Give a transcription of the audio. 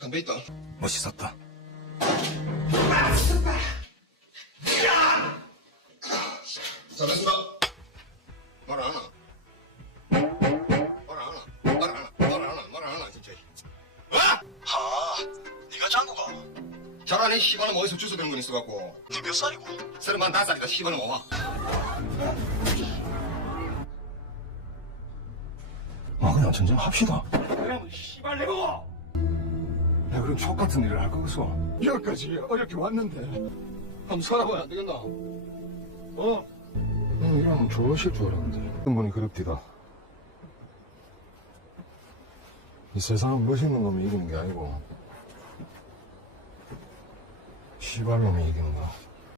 담배 있다. 멋있었다. 잘했습니다. 말안 하나? 말안 하나? 말안 하나? 말안 하나? 말안 하나? 진짜. 와! 아, 네가 장구가. 잘하네, 씨발은 어디서 주워 들은 건 있어갖고. 네 몇 살이고? 서른만 다섯 살이다, 씨발은 뭐 와. 아, 그냥 전쟁 합시다. 그럼 씨발 내고 야, 그럼 촉 같은 일을 할 거겠어. 여기까지 어렵게 왔는데. 한번 살아봐야 안 되겠나? 어? 응, 이러면 좋으실 줄 알았는데. 충분히 그립디다. 이 세상은 멋있는 놈이 이기는 게 아니고, 시발놈이 이기는 거야.